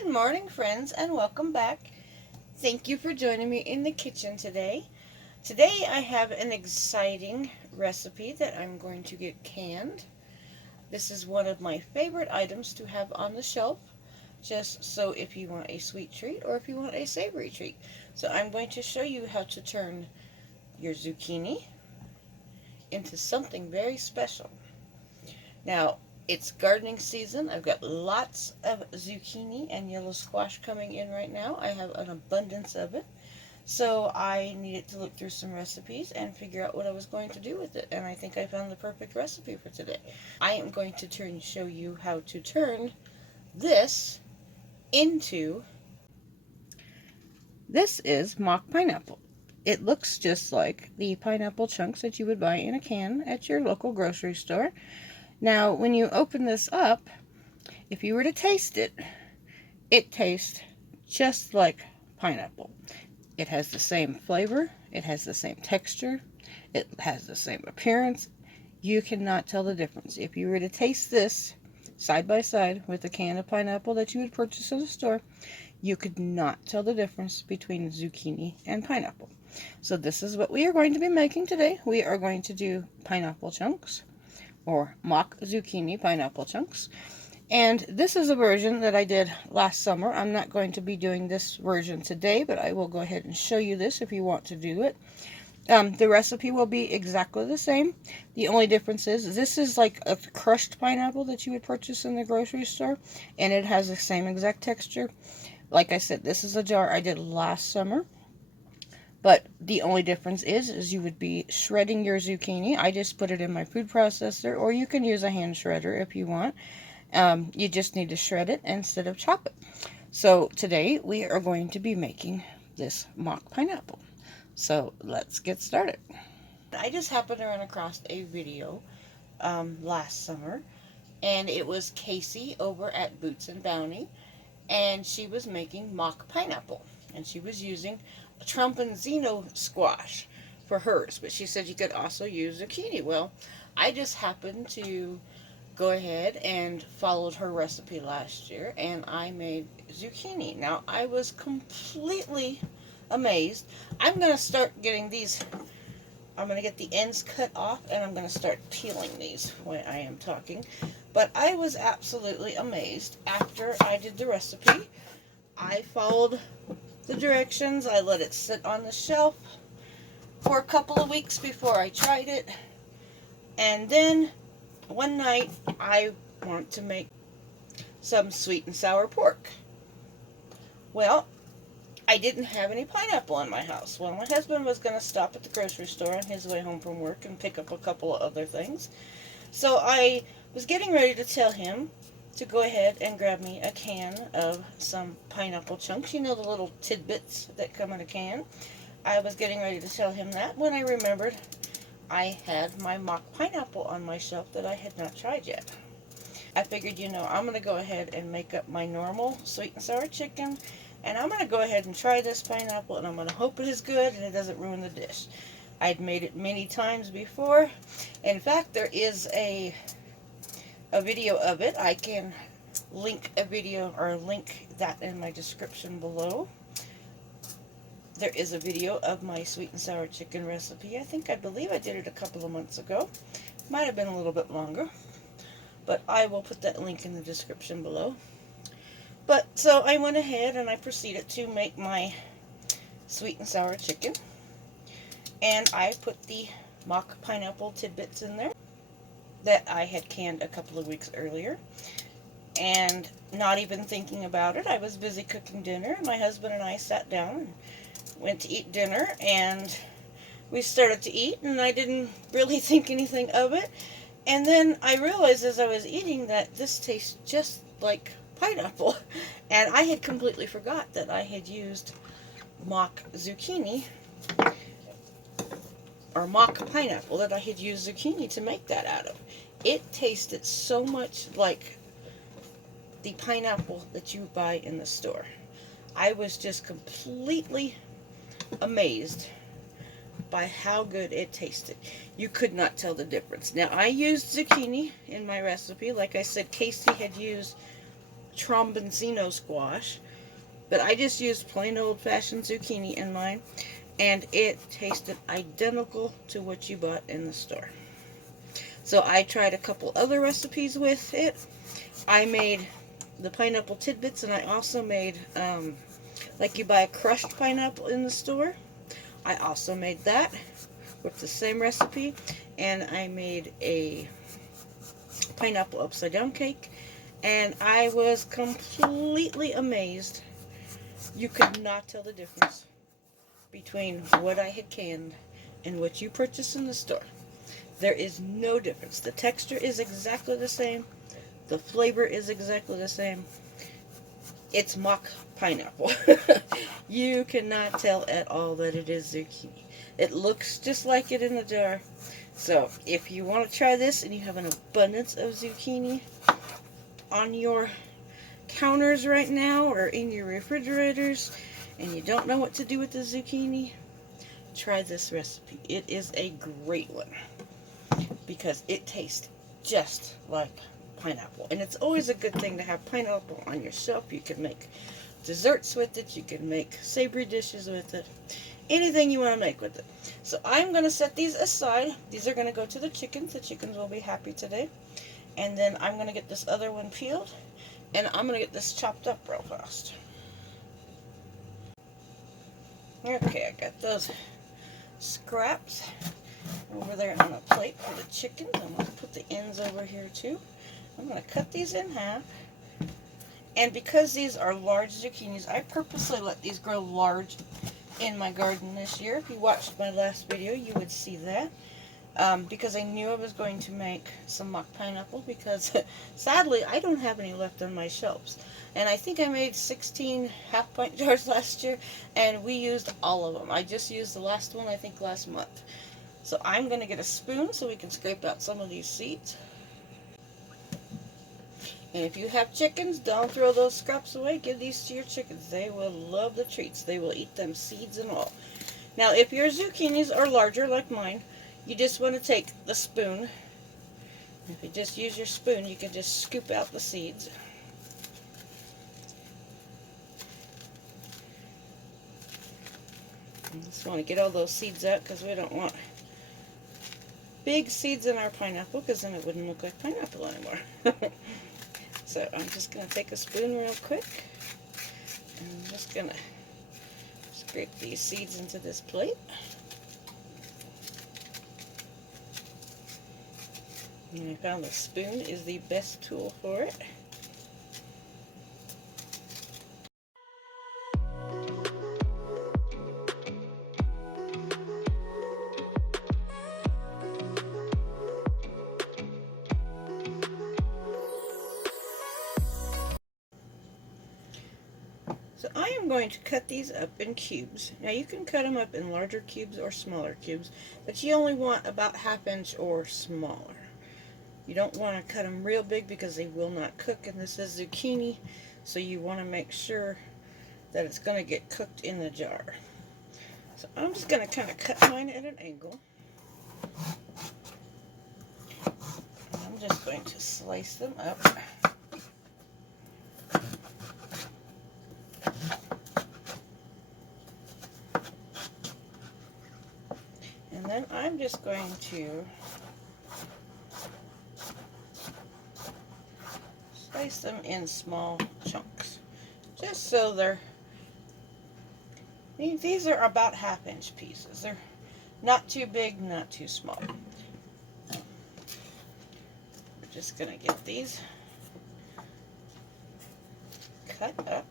Good morning, friends, and welcome back. Thank you for joining me in the kitchen today. Today I have an exciting recipe that I'm going to get canned. This is one of my favorite items to have on the shelf, just so if you want a sweet treat or if you want a savory treat. So I'm going to show you how to turn your zucchini into something very special. Now, it's gardening season. I've got lots of zucchini and yellow squash coming in right now. I have an abundance of it. So I needed to look through some recipes and figure out what I was going to do with it. And I think I found the perfect recipe for today. I am going to show you how to turn this into, this is mock pineapple. It looks just like the pineapple chunks that you would buy in a can at your local grocery store. Now, when you open this up, if you were to taste it, it tastes just like pineapple. It has the same flavor, it has the same texture, it has the same appearance. You cannot tell the difference. If you were to taste this side by side with a can of pineapple that you would purchase at a store, you could not tell the difference between zucchini and pineapple. So this is what we are going to be making today. We are going to do pineapple chunks, or mock zucchini pineapple chunks. And this is a version that I did last summer. I'm not going to be doing this version today, but I will go ahead and show you this if you want to do it. The recipe will be exactly the same. The only difference is this is like a crushed pineapple that you would purchase in the grocery store, and it has the same exact texture. Like I said, this is a jar I did last summer. But the only difference is you would be shredding your zucchini. I just put it in my food processor, or you can use a hand shredder if you want. You just need to shred it instead of chop it. So today we are going to be making this mock pineapple. So let's get started. I just happened to run across a video last summer, and it was Casey over at Boots and Bounty, and she was making mock pineapple, and she was using a Tromponzino squash for hers, but she said you could also use zucchini. Well, I just happened to go ahead and followed her recipe last year, and I made zucchini. Now, I was completely amazed. I'm going to start getting these, I'm going to get the ends cut off, and I'm going to start peeling these when I am talking. But I was absolutely amazed. After I did the recipe, I followed the directions. I let it sit on the shelf for a couple of weeks before I tried it. And then one night I want to make some sweet and sour pork. Well, I didn't have any pineapple in my house. Well, my husband was going to stop at the grocery store on his way home from work and pick up a couple of other things. So I was getting ready to tell him to go ahead and grab me a can of some pineapple chunks. You know, the little tidbits that come in a can. I was getting ready to tell him that when I remembered I had my mock pineapple on my shelf that I had not tried yet. I figured, you know, I'm going to go ahead and make up my normal sweet and sour chicken, and I'm going to go ahead and try this pineapple, and I'm going to hope it is good and it doesn't ruin the dish. I'd made it many times before. In fact, there is a video of it. I can link a video or link that in my description below. There is a video of my sweet and sour chicken recipe. I believe I did it a couple of months ago. Might have been a little bit longer, but I will put that link in the description below. But so I went ahead and I proceeded to make my sweet and sour chicken, and I put the mock pineapple tidbits in there that I had canned a couple of weeks earlier. And not even thinking about it, I was busy cooking dinner, and my husband and I sat down and went to eat dinner, and we started to eat, and I didn't really think anything of it. And then I realized as I was eating that this tastes just like pineapple. And I had completely forgot that I had used mock zucchini, or mock pineapple, that I had used zucchini to make that out of. It tasted so much like the pineapple that you buy in the store. I was just completely amazed by how good it tasted. You could not tell the difference. Now, I used zucchini in my recipe. Like I said, Casey had used trombonzino squash, but I just used plain old-fashioned zucchini in mine, and it tasted identical to what you bought in the store. So I tried a couple other recipes with it. I made the pineapple tidbits, and I also made, like you buy a crushed pineapple in the store. I also made that with the same recipe, and I made a pineapple upside down cake, and I was completely amazed. You could not tell the difference between what I had canned and what you purchased in the store. There is no difference. The texture is exactly the same. The flavor is exactly the same. It's mock pineapple. You cannot tell at all that it is zucchini. It looks just like it in the jar. So if you want to try this and you have an abundance of zucchini on your counters right now or in your refrigerators and you don't know what to do with the zucchini, try this recipe. It is a great one because it tastes just like pineapple. And it's always a good thing to have pineapple on your shelf. You can make desserts with it. You can make savory dishes with it. Anything you want to make with it. So I'm going to set these aside. These are going to go to the chickens. The chickens will be happy today. And then I'm going to get this other one peeled. And I'm going to get this chopped up real fast. Okay, I got those scraps over there on a plate for the chickens. I'm going to put the ends over here too. I'm going to cut these in half. And because these are large zucchinis, I purposely let these grow large in my garden this year. If you watched my last video, you would see that. Because I knew I was going to make some mock pineapple because sadly I don't have any left on my shelves. And I think I made 16 half-pint jars last year and we used all of them. I just used the last one I think last month. So I'm going to get a spoon so we can scrape out some of these seeds. And if you have chickens, don't throw those scraps away. Give these to your chickens. They will love the treats. They will eat them, seeds and all. Now, if your zucchinis are larger like mine, you just want to take the spoon. If you just use your spoon, you can just scoop out the seeds. And just want to get all those seeds out because we don't want big seeds in our pineapple because then it wouldn't look like pineapple anymore. So I'm just going to take a spoon real quick, and I'm just going to scrape these seeds into this plate. And I found the spoon is the best tool for it. So I am going to cut these up in cubes. Now you can cut them up in larger cubes or smaller cubes, but you only want about 1/2 inch or smaller. You don't want to cut them real big because they will not cook, and this is zucchini, so you want to make sure that it's going to get cooked in the jar. So I'm just going to kind of cut mine at an angle. And I'm just going to slice them up. And then I'm just going to slice them in small chunks, just so these are about 1/2 inch pieces. They're not too big, not too small. We're just going to get these cut up.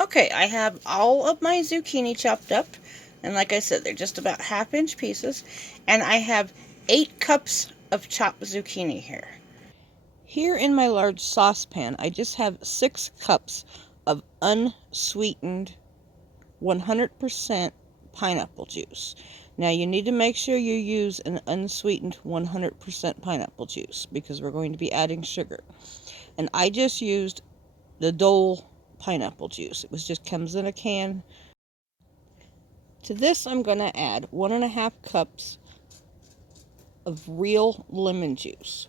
Okay, I have all of my zucchini chopped up, and like I said, they're just about 1/2 inch pieces, and I have 8 cups of chopped zucchini here. Here in my large saucepan, I just have 6 cups of unsweetened 100% pineapple juice. Now you need to make sure you use an unsweetened 100% pineapple juice because we're going to be adding sugar. And I just used the Dole pineapple juice. It just comes in a can. To this I'm going to add 1.5 cups of real lemon juice.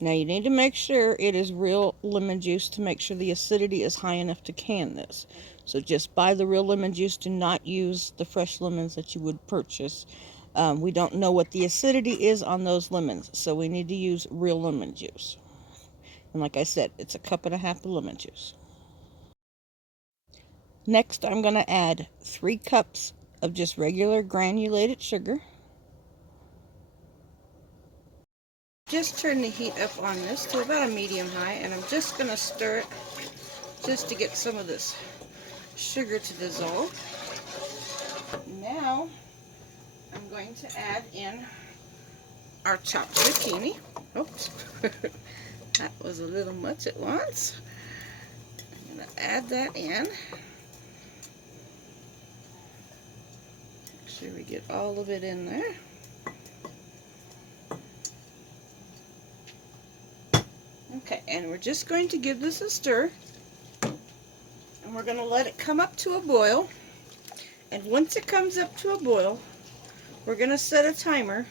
Now you need to make sure it is real lemon juice to make sure the acidity is high enough to can this. So just buy the real lemon juice. Do not use the fresh lemons that you would purchase. We don't know what the acidity is on those lemons, so we need to use real lemon juice. And like I said, it's 1.5 cups of lemon juice. Next, I'm going to add 3 cups of just regular granulated sugar. Just turn the heat up on this to about a medium high, and I'm just going to stir it just to get some of this sugar to dissolve. Now I'm going to add in our chopped zucchini. Oops, that was a little much at once. I'm going to add that in. Make sure we get all of it in there. Okay, and we're just going to give this a stir, and we're going to let it come up to a boil. And once it comes up to a boil, we're going to set a timer,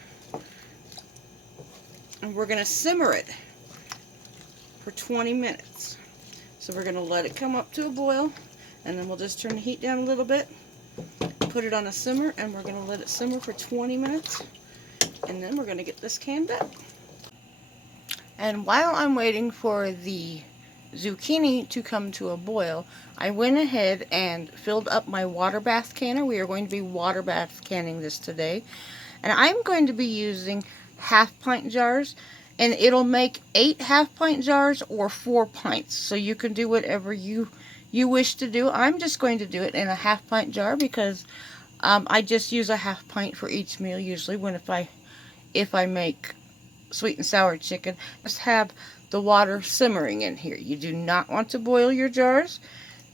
and we're going to simmer it for 20 minutes. So we're going to let it come up to a boil, and then we'll just turn the heat down a little bit, put it on a simmer, and we're going to let it simmer for 20 minutes, and then we're going to get this canned up. And while I'm waiting for the zucchini to come to a boil, I went ahead and filled up my water bath canner. We are going to be water bath canning this today. And I'm going to be using 1/2 pint jars. And it'll make 8 1/2 pint jars or 4 pints. So you can do whatever you wish to do. I'm just going to do it in a 1/2 pint jar because I just use a 1/2 pint for each meal usually if I make sweet and sour chicken. Just have the water simmering in here. You do not want to boil your jars.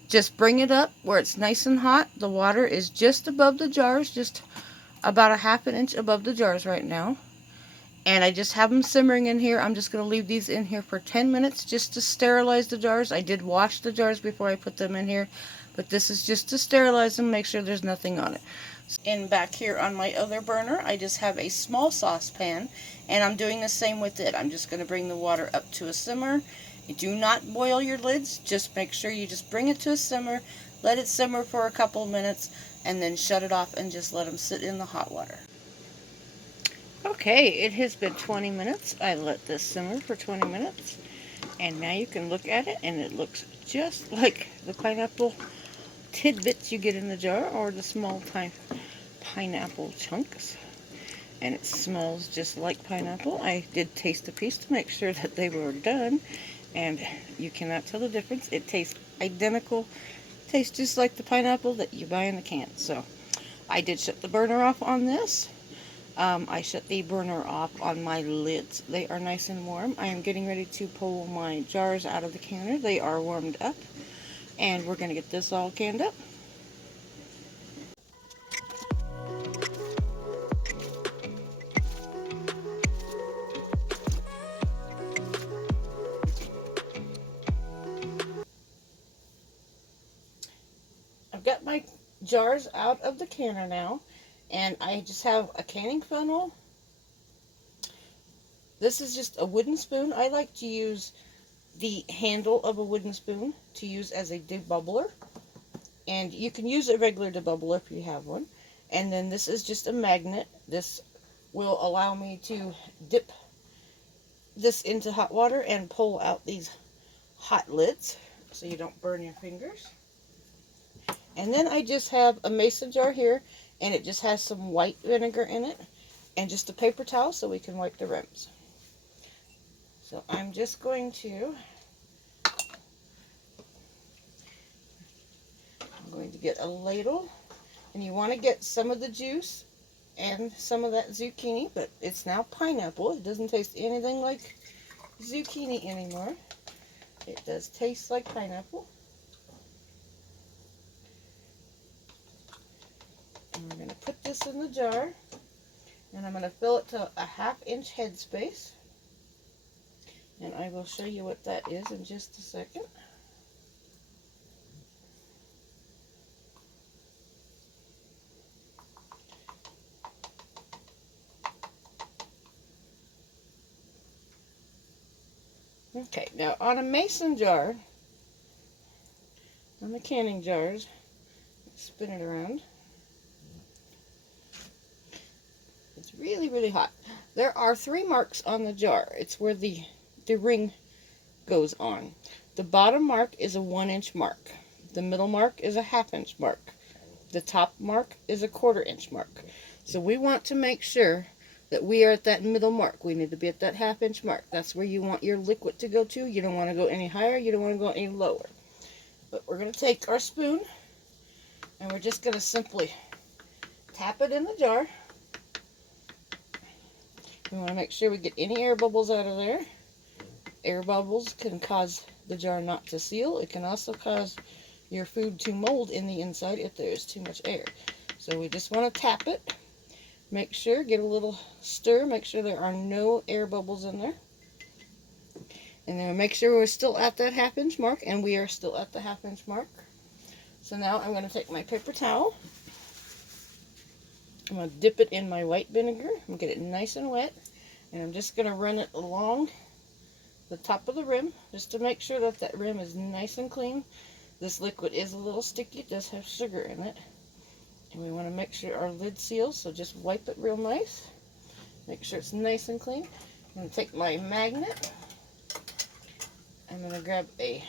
Just bring it up where it's nice and hot. The water is just above the jars, just about 1/2 inch above the jars right now. And I just have them simmering in here. I'm just going to leave these in here for 10 minutes just to sterilize the jars. I did wash the jars before I put them in here, but this is just to sterilize them, make sure there's nothing on it. And back here on my other burner, I just have a small saucepan, and I'm doing the same with it. I'm just going to bring the water up to a simmer. You do not boil your lids. Just make sure you just bring it to a simmer, let it simmer for a couple of minutes, and then shut it off and just let them sit in the hot water. Okay, it has been 20 minutes. I let this simmer for 20 minutes, and now you can look at it, and it looks just like the pineapple tidbits you get in the jar, or the small pineapple chunks, and it smells just like pineapple. I did taste a piece to make sure that they were done, and you cannot tell the difference. It tastes identical, tastes just like the pineapple that you buy in the can. So I did shut the burner off on this. I shut the burner off on my lids. They are nice and warm. I am getting ready to pull my jars out of the canner. They are warmed up, and we're going to get this all canned up. I've got my jars out of the canner now, and I just have a canning funnel. This is just a wooden spoon. I like to use the handle of a wooden spoon to use as a debubbler, and you can use a regular debubbler if you have one. And then this is just a magnet. This will allow me to dip this into hot water and pull out these hot lids so you don't burn your fingers. And then I just have a mason jar here, and it just has some white vinegar in it, and just a paper towel so we can wipe the rims. So I'm just going to get a ladle, and you want to get some of the juice and some of that zucchini, but it's now pineapple. It doesn't taste anything like zucchini anymore. It does taste like pineapple. we're going to put this in the jar, and I'm going to fill it to a 1/2 inch headspace. And I will show you what that is in just a second. Okay, now on a mason jar, on the canning jars, spin it around. It's really, really hot. There are 3 marks on the jar. It's where the ring goes on. The bottom mark is a 1 inch mark. The middle mark is a 1/2 inch mark. The top mark is a 1/4 inch mark. So we want to make sure that we are at that middle mark. We need to be at that 1/2 inch mark. That's where you want your liquid to go to. You don't want to go any higher. You don't want to go any lower. But we're going to take our spoon and we're just going to simply tap it in the jar. We want to make sure we get any air bubbles out of there. Air bubbles can cause the jar not to seal. It can also cause your food to mold in the inside if there is too much air. So we just want to tap it. Make sure, get a little stir, make sure there are no air bubbles in there. And then make sure we're still at that 1/2 inch mark, and we are still at the 1/2 inch mark. So now I'm going to take my paper towel. I'm going to dip it in my white vinegar and get it nice and wet. And I'm just going to run it along the top of the rim, just to make sure that that rim is nice and clean. This liquid is a little sticky, it does have sugar in it. And we want to make sure our lid seals, so just wipe it real nice. Make sure it's nice and clean. I'm going to take my magnet. I'm going to grab a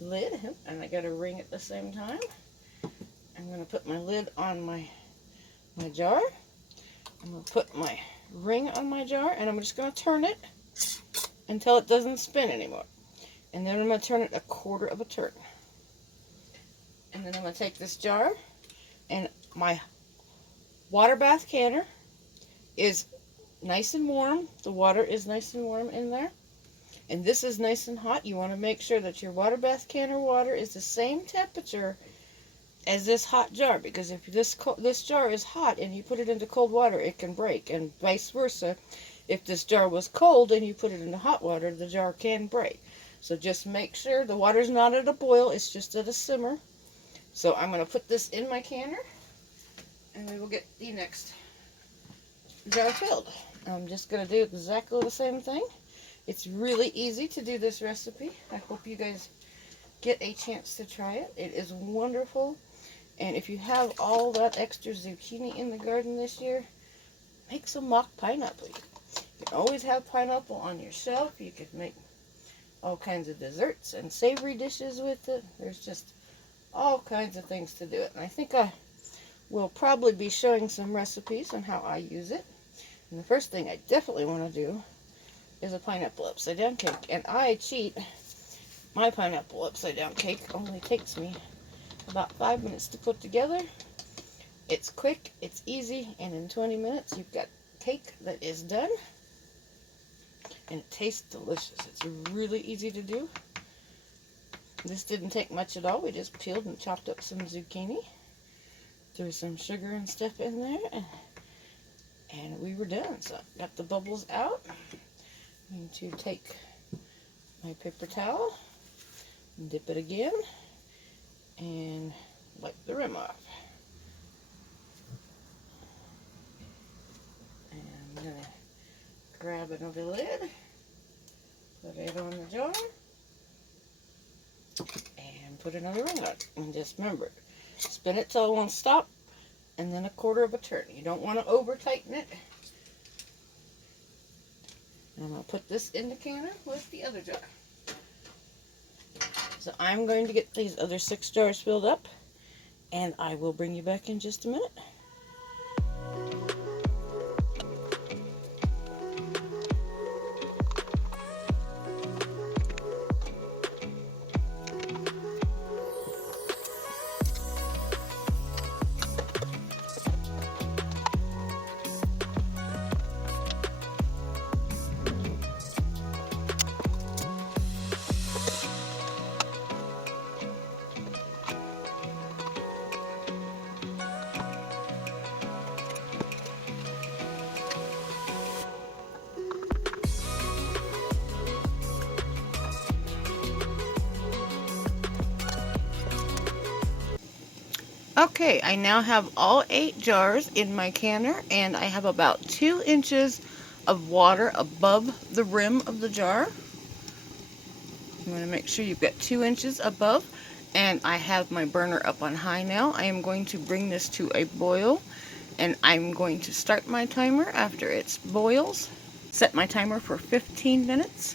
lid, and I got a ring at the same time. I'm going to put my lid on my jar. I'm going to put my ring on my jar, and I'm just going to turn it until it doesn't spin anymore. And then I'm going to turn it a 1/4 of a turn. And then I'm going to take this jar, and my water bath canner is nice and warm. The water is nice and warm in there. And this is nice and hot. You want to make sure that your water bath canner water is the same temperature as this hot jar, because if this jar is hot and you put it into cold water, it can break, and vice versa. If this jar was cold and you put it into hot water, the jar can break. So just make sure the water's not at a boil, it's just at a simmer. So I'm going to put this in my canner, and we will get the next jar filled. I'm just going to do exactly the same thing. It's really easy to do this recipe. I hope you guys get a chance to try it. It is wonderful. And if you have all that extra zucchini in the garden this year, make some mock pineapple. You can always have pineapple on your shelf. You could make all kinds of desserts and savory dishes with it. There's just all kinds of things to do it. And I think I will probably be showing some recipes on how I use it. And the first thing I definitely want to do is a pineapple upside down cake. And I cheat. My pineapple upside down cake only takes me about 5 minutes to put together. It's quick, it's easy, and in 20 minutes you've got cake that is done. And it tastes delicious. It's really easy to do. This didn't take much at all. We just peeled and chopped up some zucchini, threw some sugar and stuff in there, and we were done. So I got the bubbles out. I'm going to take my paper towel, dip it again, and wipe the rim off. And I'm going to grab another lid, put it on the jar, and put another ring on it. And just remember, spin it till it won't stop, and then a 1/4 of a turn. You don't want to over tighten it. And I'm going to put this in the canner with the other jar. So I'm going to get these other 6 jars filled up, and I will bring you back in just a minute. Okay, I now have all 8 jars in my canner, and I have about 2 inches of water above the rim of the jar. You want to make sure you've got 2 inches above, and I have my burner up on high now. I am going to bring this to a boil, and I'm going to start my timer after it boils. Set my timer for 15 minutes,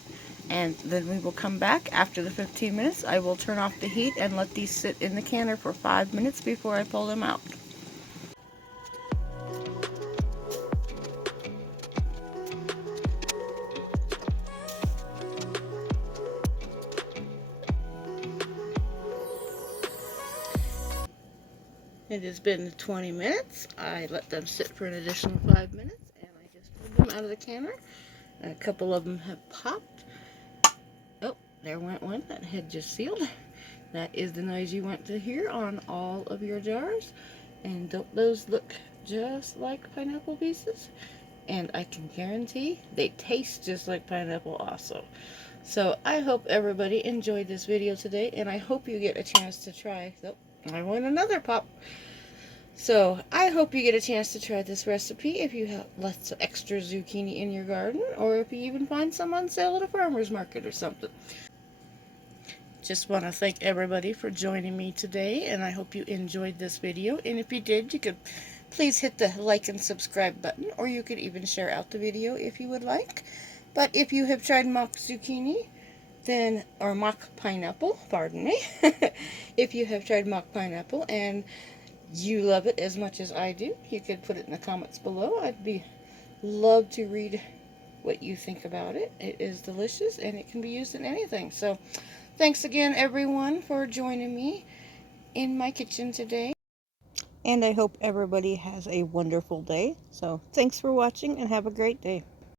and then we will come back after the 15 minutes. I will turn off the heat and let these sit in the canner for 5 minutes before I pull them out. It has been 20 minutes. I let them sit for an additional 5 minutes, and I just pulled them out of the canner. A couple of them have popped. Oh, there went one. That had just sealed. That is the noise you want to hear on all of your jars. And don't those look just like pineapple pieces? And I can guarantee they taste just like pineapple also. So I hope everybody enjoyed this video today, and I hope you get a chance to try. Oh, I want another pop. So I hope you get a chance to try this recipe if you have lots of extra zucchini in your garden, or if you even find some on sale at a farmer's market or something. Just want to thank everybody for joining me today, and I hope you enjoyed this video. And if you did, you could please hit the like and subscribe button, or you could even share out the video if you would like. But if you have tried mock zucchini, then, or mock pineapple, pardon me, if you have tried mock pineapple and you love it as much as I do, you could put it in the comments below. Love to read what you think about it. It is delicious, and it can be used in anything. So thanks again, everyone, for joining me in my kitchen today. And I hope everybody has a wonderful day. So thanks for watching, and have a great day.